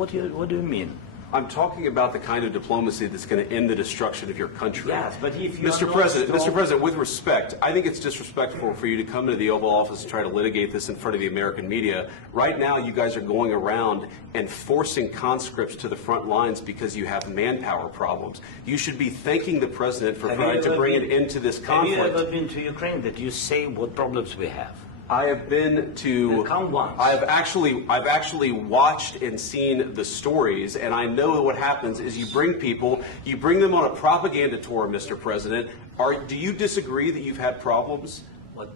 What do you mean? I'm talking about the kind of diplomacy that's going to end the destruction of your country. Yes, but if you Mr. President, with respect, I think it's disrespectful for you to come to the Oval Office and try to litigate this in front of the American media. Right now, you guys are going around and forcing conscripts to the front lines because you have manpower problems. You should be thanking the President for trying to bring an end to this conflict. Have you ever been to Ukraine that you say what problems we have? I have been to. Come once. I've actually watched and seen the stories, and I know what happens is you bring them on a propaganda tour, Mr. President. Do you disagree that you've had problems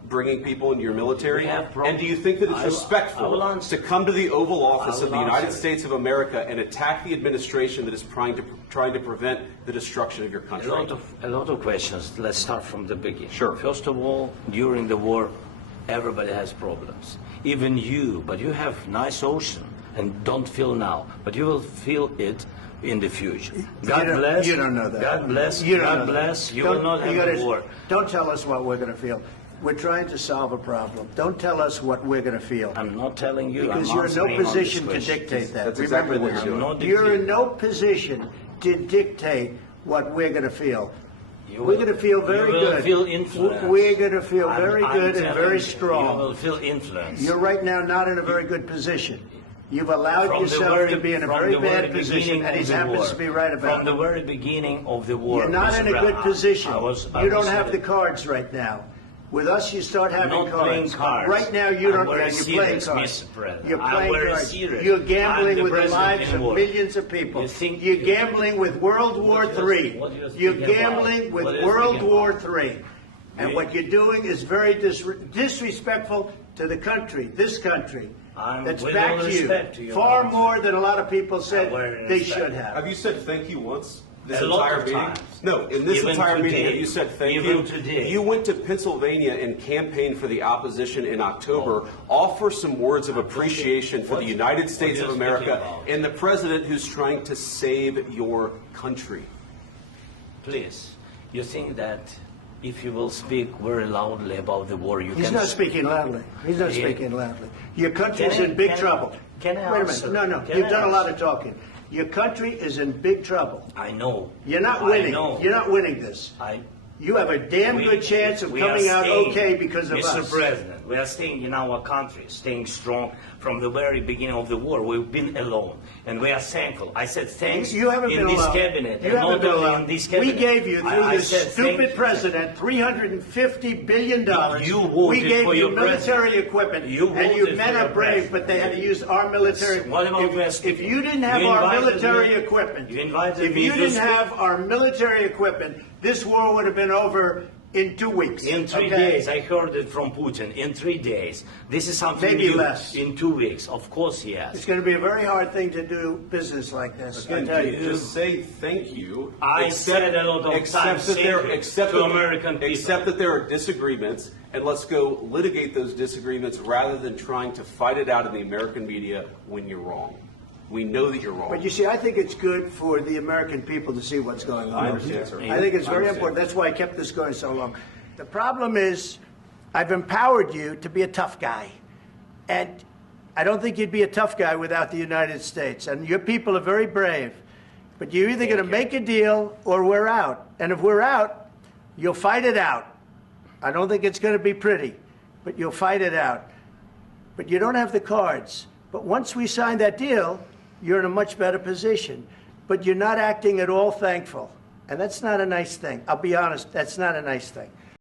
bringing people into your military? And do you think that it's respectful to come to the Oval Office of the United States of America and attack the administration that is trying to prevent the destruction of your country? A lot of questions. Let's start from the beginning. Sure. First of all, during the war, everybody has problems, even you, but you have nice ocean and don't feel now, but you will feel it in the future. God bless. You don't know that. God bless. You don't God bless. You will not have a war. Don't tell us what we're going to feel. We're trying to solve a problem. Don't tell us what we're going to feel. I'm not telling you. Because you're in no position to dictate that. That's Remember exactly what this. You're in no position to dictate what we're going to feel. We're going to feel very good. Feel influence. We're going to feel very good and very strong. You will feel influence. You're right now not in a very good position. You've allowed yourself to be in a very bad position, and he happens to be right about it. From the very beginning of the war. You're not in a good position. You don't have the cards. cards right now. With us, you start having not cards. Playing cards. Right now, you don't. You're playing cards. Mr. President. You're playing cards. Serious. You're gambling with the lives of millions of people. You're gambling with World War III. You're gambling with World War III. And what you're doing is very disrespectful to the country, this country. That's backed you far more than a lot of people said they should have. Have you said thank you once? This a lot entire of meeting? times. No, in this entire meeting, have you said thank you? Today. You went to Pennsylvania and campaigned for the opposition in October. Offer some words of appreciation for the United States of America and the president who's trying to save your country. Please, you think that if you will speak very loudly about the war, He's not speaking loudly. He's not speaking loudly. Your country's in big trouble. Can I Wait a minute. No. You've done a lot of talking. Your country is in big trouble. I know. You're not winning. You're not winning this. You have a damn good chance of coming out okay because of us. Mr. President, we are staying in our country, staying strong from the very beginning of the war. We've been alone, and we are thankful. I said thanks you haven't in been this alone. cabinet. You haven't been alone. In this cabinet. We gave you, through this stupid president, $350 billion. We gave you military equipment, and you men are brave, but they had to use our military. If you didn't have our military equipment, this war would have been over in 2 weeks. In 3 days. I heard it from Putin. In 3 days. This is something maybe new. Less. In 2 weeks. Of course, yes. It's going to be a very hard thing to do business like this. And just say thank you. I said a lot of times to American people. Except that there are disagreements, and let's go litigate those disagreements rather than trying to fight it out in the American media when you're wrong. We know that you're wrong. But you see, I think it's good for the American people to see what's going on. I understand, sir. I think it's very important. That's why I kept this going so long. The problem is, I've empowered you to be a tough guy. And I don't think you'd be a tough guy without the United States. And your people are very brave. But you're either going to make a deal or we're out. And if we're out, you'll fight it out. I don't think it's going to be pretty, but you'll fight it out. But you don't have the cards. But once we sign that deal, you're in a much better position. But you're not acting at all thankful. And that's not a nice thing. I'll be honest, that's not a nice thing.